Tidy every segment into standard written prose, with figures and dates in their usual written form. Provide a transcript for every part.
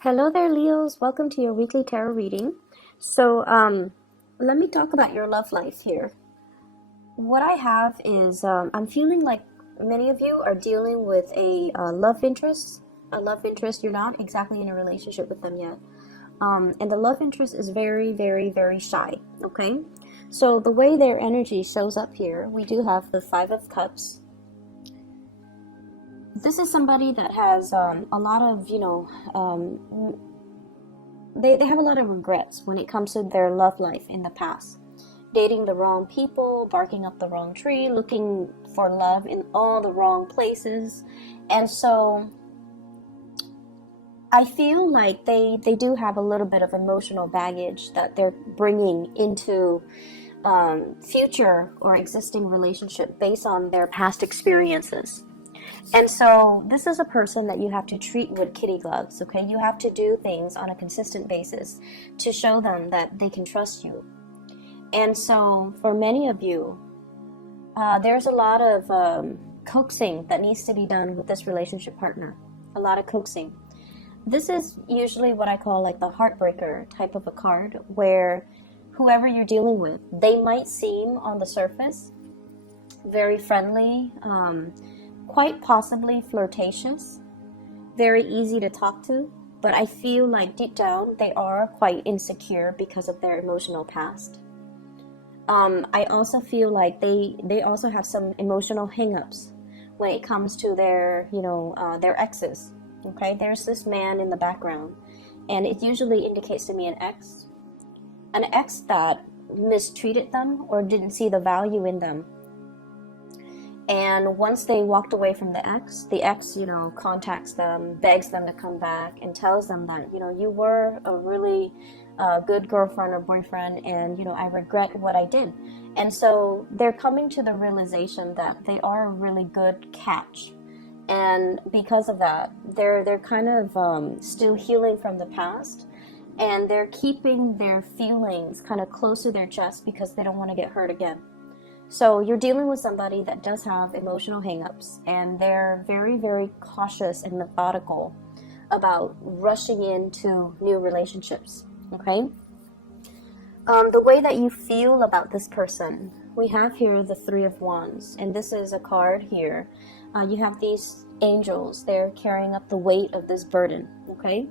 Hello there, Leos. Welcome to your weekly tarot reading. So, let me talk about your love life here. What I have is, I'm feeling like many of you are dealing with a love interest. A love interest, you're not exactly in a relationship with them yet. And the love interest is very, very, very shy, okay? So, the way their energy shows up here, we do have the Five of Cups. This is somebody that has a lot of, they have a lot of regrets when it comes to their love life in the past. Dating the wrong people, barking up the wrong tree, looking for love in all the wrong places. And so I feel like they do have a little bit of emotional baggage that they're bringing into future or existing relationship based on their past experiences. And so this is a person that you have to treat with kitty gloves, okay? You have to do things on a consistent basis to show them that they can trust you. And so for many of you, there's a lot of coaxing that needs to be done with this relationship partner. A lot of coaxing. This is usually what I call like the heartbreaker type of a card, where whoever you're dealing with, they might seem on the surface very friendly, quite possibly flirtatious, very easy to talk to, but I feel like deep down they are quite insecure because of their emotional past. I also feel like they also have some emotional hang-ups when it comes to their exes. Okay, there's this man in the background, and it usually indicates to me an ex that mistreated them or didn't see the value in them. And once they walked away from the ex, contacts them, begs them to come back, and tells them that, you were a really good girlfriend or boyfriend, and, I regret what I did. And so they're coming to the realization that they are a really good catch. And because of that, they're kind of still healing from the past, and they're keeping their feelings kind of close to their chest because they don't want to get hurt again. So you're dealing with somebody that does have emotional hangups, and they're very, very cautious and methodical about rushing into new relationships, okay? The way that you feel about this person, we have here the Three of Wands, and this is a card here. You have these angels, they're carrying up the weight of this burden, okay?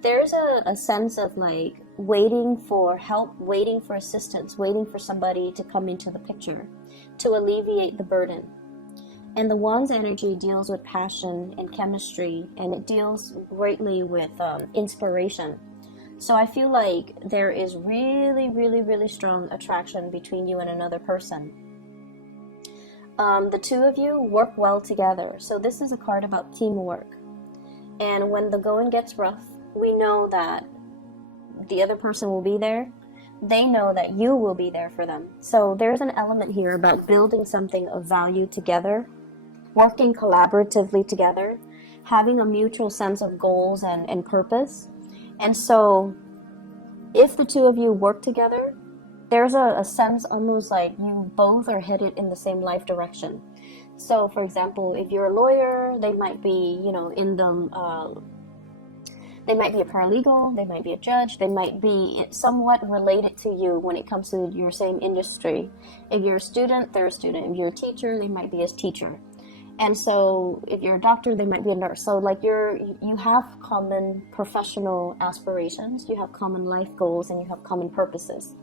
There's a sense of like waiting for help, waiting for assistance, waiting for somebody to come into the picture to alleviate the burden. And the Wands energy deals with passion and chemistry, and it deals greatly with inspiration. So I feel like there is really, really, really strong attraction between you and another person. The two of you work well together. So this is a card about teamwork. And when the going gets rough, we know that the other person will be there. They know that you will be there for them. So there's an element here about building something of value together, working collaboratively together, having a mutual sense of goals and purpose. And so if the two of you work together, there's a sense almost like you both are headed in the same life direction. So for example, if you're a lawyer, they might be, they might be a paralegal, they might be a judge, they might be somewhat related to you when it comes to your same industry. If you're a student, they're a student. If you're a teacher, they might be a teacher. And so if you're a doctor, they might be a nurse. So like you have common professional aspirations, you have common life goals, and you have common purposes.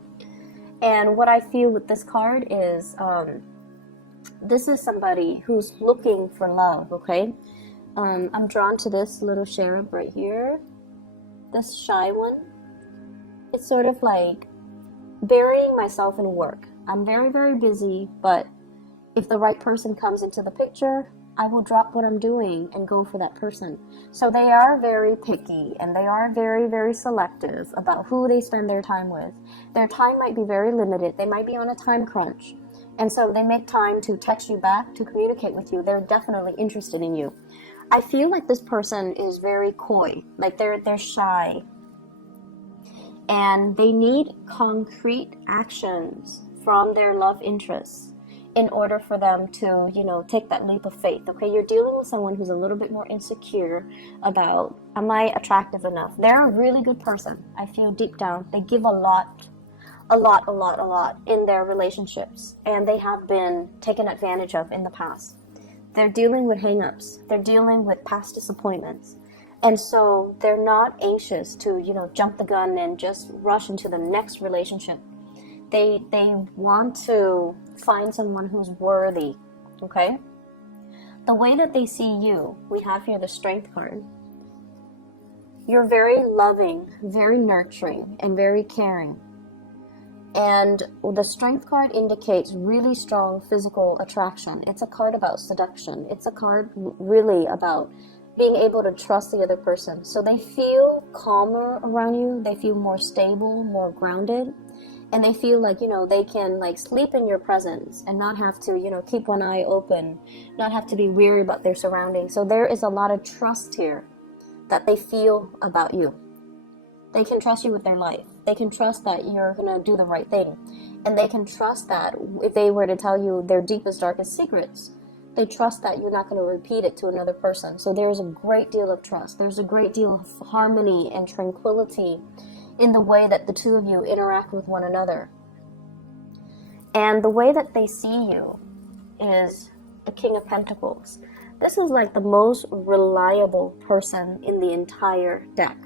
And what I feel with this card is this is somebody who's looking for love, okay? I'm drawn to this little cherub right here. This shy one. It's sort of like burying myself in work. I'm very, very busy, but if the right person comes into the picture, I will drop what I'm doing and go for that person. So they are very picky, and they are very, very selective about who they spend their time with. Their time might be very limited. They might be on a time crunch. And so they make time to text you back, to communicate with you. They're definitely interested in you. I feel like this person is very coy, like they're shy, and they need concrete actions from their love interests in order for them to, take that leap of faith. Okay, you're dealing with someone who's a little bit more insecure about, am I attractive enough? They're a really good person. I feel deep down they give a lot in their relationships, and they have been taken advantage of in the past. They're dealing with hang-ups. They're dealing with past disappointments. And so they're not anxious to, jump the gun and just rush into the next relationship. They want to find someone who's worthy, okay? The way that they see you, we have here the Strength card. You're very loving, very nurturing, and very caring. And the Strength card indicates really strong physical attraction. It's a card about seduction. It's a card really about being able to trust the other person. So they feel calmer around you. They feel more stable, more grounded. And they feel like, they can like sleep in your presence and not have to, keep one eye open, not have to be weary about their surroundings. So there is a lot of trust here that they feel about you. They can trust you with their life. They can trust that you're going to do the right thing. And they can trust that if they were to tell you their deepest, darkest secrets, they trust that you're not going to repeat it to another person. So there's a great deal of trust. There's a great deal of harmony and tranquility in the way that the two of you interact with one another. And the way that they see you is the King of Pentacles. This is like the most reliable person in the entire deck.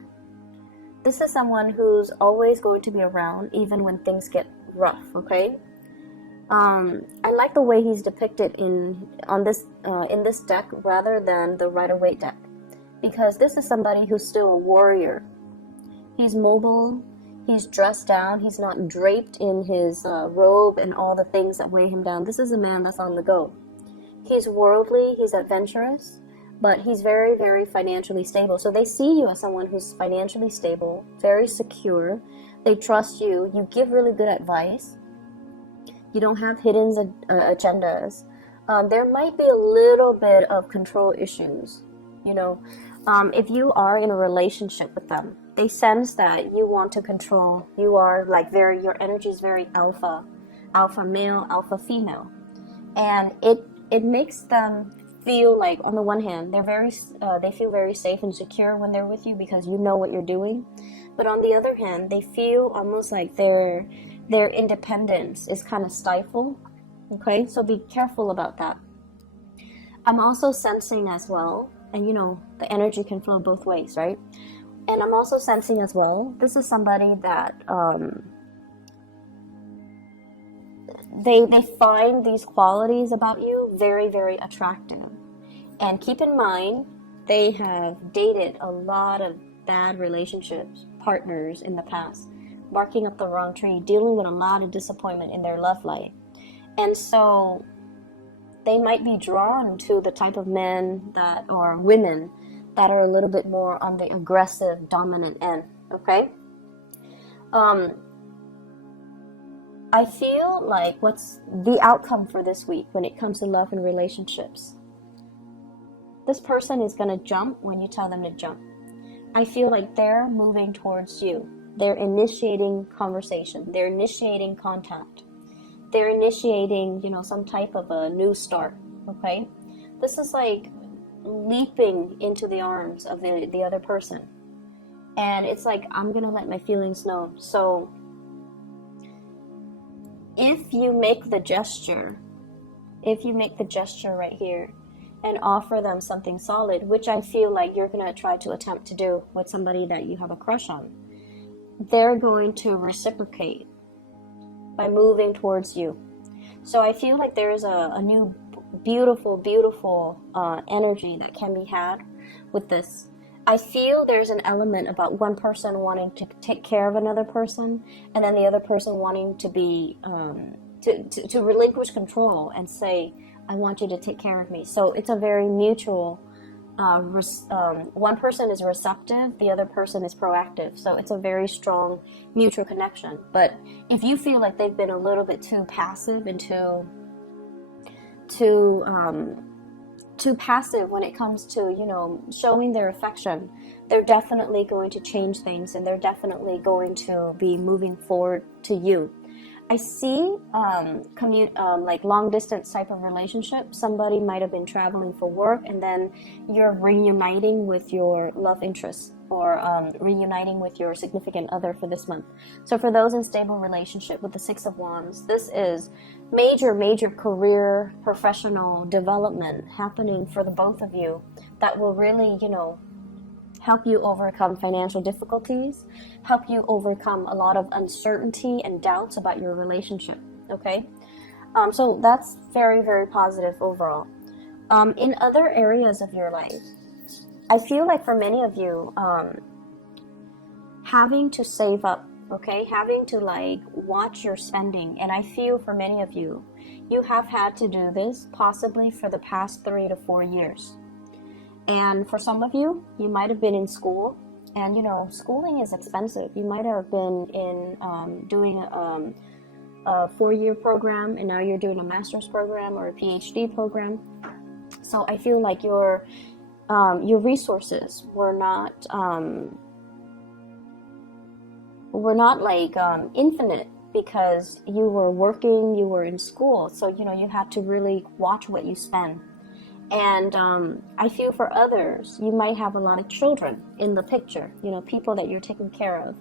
This is someone who's always going to be around even when things get rough, okay? I like the way he's depicted in this deck rather than the Rider-Waite deck, because this is somebody who's still a warrior. He's mobile, he's dressed down, he's not draped in his robe and all the things that weigh him down. This is a man that's on the go. He's worldly, he's adventurous, but he's very, very financially stable. So they see you as someone who's financially stable, very secure. They trust you. You give really good advice. You don't have hidden agendas. There might be a little bit of control issues. If you are in a relationship with them, they sense that you want to control. You are like your energy is very alpha male, alpha female. And it makes them feel like, on the one hand, they feel very safe and secure when they're with you because you know what you're doing. But on the other hand, they feel almost like their independence is kind of stifled. Okay, so be careful about that. I'm also sensing as well, and the energy can flow both ways, right? And I'm also sensing as well, this is somebody that they find these qualities about you very, very attractive. And keep in mind, they have dated a lot of bad relationships, partners in the past, barking up the wrong tree, dealing with a lot of disappointment in their love life. And so they might be drawn to the type of men or women that are a little bit more on the aggressive, dominant end, okay? I feel like what's the outcome for this week when it comes to love and relationships? This person is going to jump when you tell them to jump. I feel like they're moving towards you. They're initiating conversation. They're initiating contact. They're initiating, some type of a new start, okay? This is like leaping into the arms of the other person. And it's like, I'm going to let my feelings know. So if you make the gesture right here and offer them something solid, which I feel like you're going to try to attempt to do with somebody that you have a crush on, they're going to reciprocate by moving towards you. So I feel like there is a new beautiful, beautiful energy that can be had with this. I feel there's an element about one person wanting to take care of another person, and then the other person wanting to be to relinquish control and say, I want you to take care of me. So it's a very mutual, one person is receptive, the other person is proactive. So it's a very strong mutual connection. But if you feel like they've been a little bit too passive and too passive when it comes to, showing their affection, they're definitely going to change things, and they're definitely going to be moving forward to you. I see like long distance type of relationship. Somebody might have been traveling for work, and then you're reuniting with your love interest, or reuniting with your significant other for this month. So for those in stable relationship with the Six of Wands, this is major career professional development happening for the both of you that will really, help you overcome financial difficulties, help you overcome a lot of uncertainty and doubts about your relationship, okay? So that's very positive overall. In other areas of your life, I feel like for many of you, having to save up, okay? Having to like watch your spending. And I feel for many of you, you have had to do this possibly for the past 3 to 4 years. And for some of you, you might have been in school, and schooling is expensive. You might have been in doing a 4-year program, and now you're doing a master's program or a PhD program. So I feel like your resources were not like infinite, because you were working, you were in school. So you had to really watch what you spend. And I feel for others, you might have a lot of children in the picture, people that you're taking care of.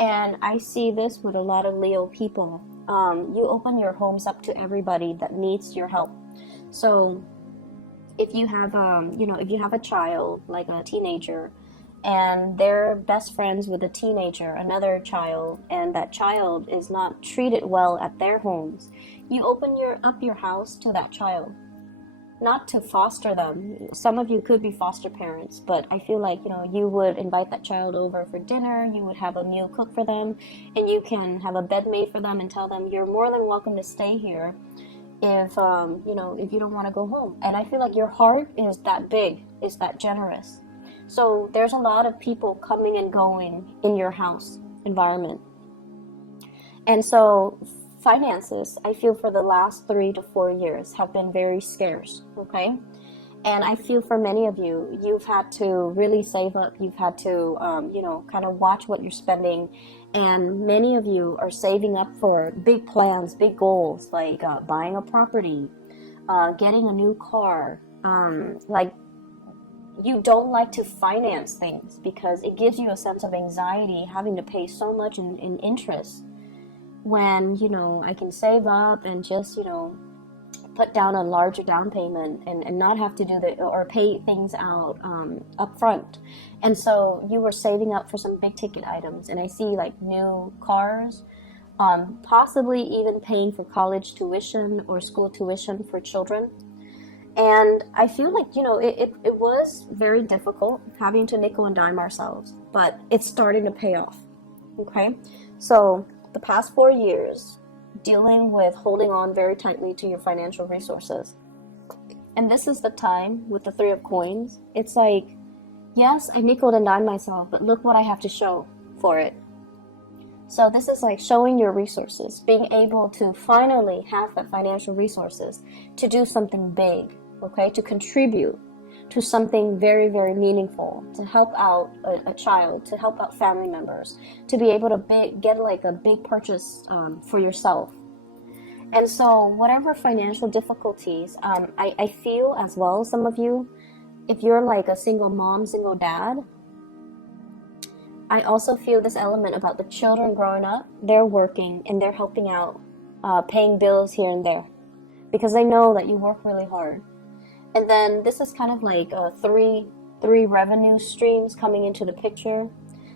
And I see this with a lot of Leo people. You open your homes up to everybody that needs your help. So if you have, if you have a child, like a teenager, and they're best friends with a teenager, another child, and that child is not treated well at their homes, you open up your house to that child. Not to foster them. Some of you could be foster parents, but I feel like, you would invite that child over for dinner, you would have a meal cooked for them, and you can have a bed made for them and tell them you're more than welcome to stay here if, if you don't want to go home. And I feel like your heart is that big, is that generous. So there's a lot of people coming and going in your house environment. And so finances, I feel for the last 3 to 4 years have been very scarce, okay? And I feel for many of you, you've had to really save up. You've had to, kind of watch what you're spending. And many of you are saving up for big plans, big goals, like buying a property, getting a new car. Like, you don't like to finance things because it gives you a sense of anxiety having to pay so much in interest. When, I can save up and just, put down a larger down payment and not have to do or pay things out up front. And so you were saving up for some big ticket items, and I see like new cars, possibly even paying for college tuition or school tuition for children. And I feel like, it was very difficult having to nickel and dime ourselves, but it's starting to pay off, okay? So the past 4 years, dealing with holding on very tightly to your financial resources. And this is the time with the 3 of Coins. It's like, yes, I nickeled and dimed myself, but look what I have to show for it. So this is like showing your resources, being able to finally have the financial resources to do something big, okay, to contribute to something very meaningful, to help out a child, to help out family members, to be able to get like a big purchase for yourself. And so whatever financial difficulties, I feel as well, some of you, if you're like a single mom, single dad, I also feel this element about the children growing up. They're working and they're helping out, paying bills here and there, because they know that you work really hard. And then this is kind of like three revenue streams coming into the picture.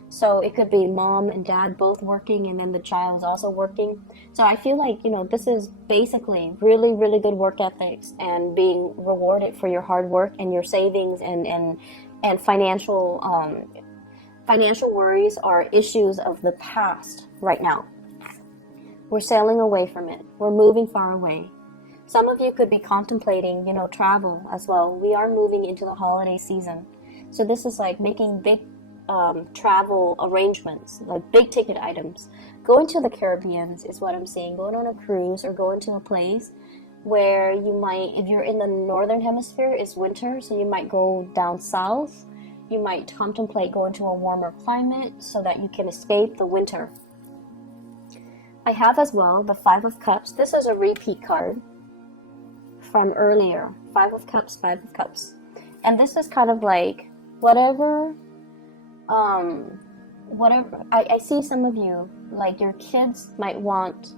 So it could be mom and dad both working, and then the child's also working. So I feel like, this is basically really good work ethics and being rewarded for your hard work and your savings and financial worries are issues of the past right now. We're sailing away from it. We're moving far away. Some of you could be contemplating, travel as well. We are moving into the holiday season. So this is like making big travel arrangements, like big ticket items. Going to the Caribbean is what I'm seeing. Going on a cruise or going to a place where you might, if you're in the northern hemisphere, it's winter, so you might go down south. You might contemplate going to a warmer climate so that you can escape the winter. I have as well the Five of Cups. This is a repeat card from earlier. Five of Cups, Five of Cups. And this is kind of like whatever, I see some of you, like your kids might want,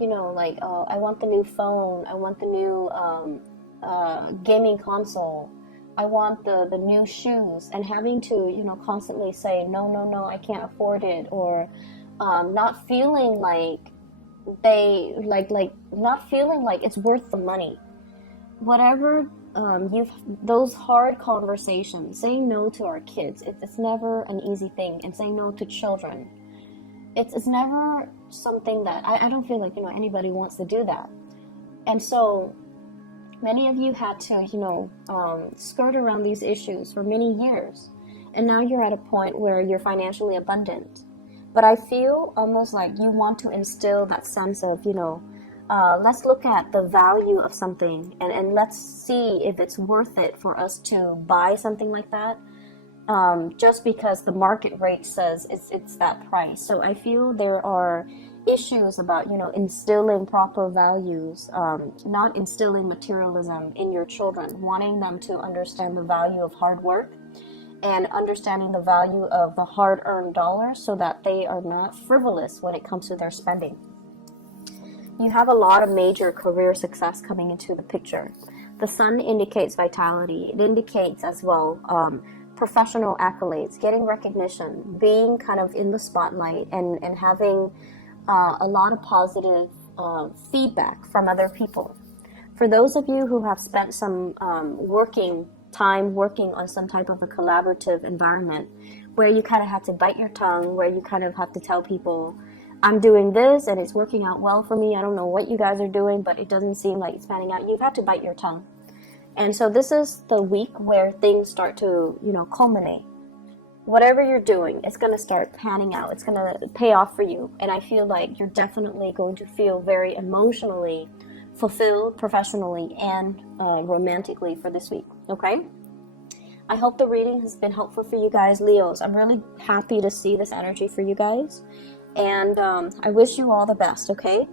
you know, like, oh, I want the new phone, I want the new gaming console, I want the new shoes, and having to, you know, constantly say, no, no, no, I can't afford it, or not feeling like they, not feeling like it's worth the money. Whatever, those hard conversations, saying no to our kids, it's never an easy thing, and saying no to children, it's never something that I don't feel like, you know, anybody wants to do that. And so many of you had to, you know, skirt around these issues for many years, and now you're at a point where you're financially abundant. But I feel almost like you want to instill that sense of, you know, let's look at the value of something, and let's see if it's worth it for us to buy something like that, just because the market rate says it's that price. So I feel there are issues about, you know, instilling proper values, not instilling materialism in your children, wanting them to understand the value of hard work and understanding the value of the hard-earned dollars, so that they are not frivolous when it comes to their spending. You have a lot of major career success coming into the picture. The sun indicates vitality. It indicates as well professional accolades, getting recognition, being kind of in the spotlight, and having a lot of positive feedback from other people. For those of you who have spent some working on some type of a collaborative environment where you kind of have to bite your tongue, where you kind of have to tell people, I'm doing this and it's working out well for me. I don't know what you guys are doing, but it doesn't seem like it's panning out. You've had to bite your tongue. And so this is the week where things start to, you know, culminate. Whatever you're doing, it's going to start panning out. It's going to pay off for you. And I feel like you're definitely going to feel very emotionally fulfilled, professionally and romantically for this week. Okay? I hope the reading has been helpful for you guys, Leos. I'm really happy to see this energy for you guys. And I wish you all the best, okay?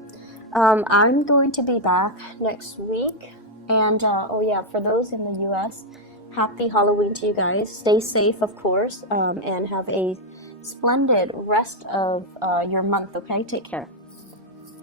I'm going to be back next week. And, oh yeah, for those in the U.S., happy Halloween to you guys. Stay safe, of course, and have a splendid rest of your month, okay? Take care.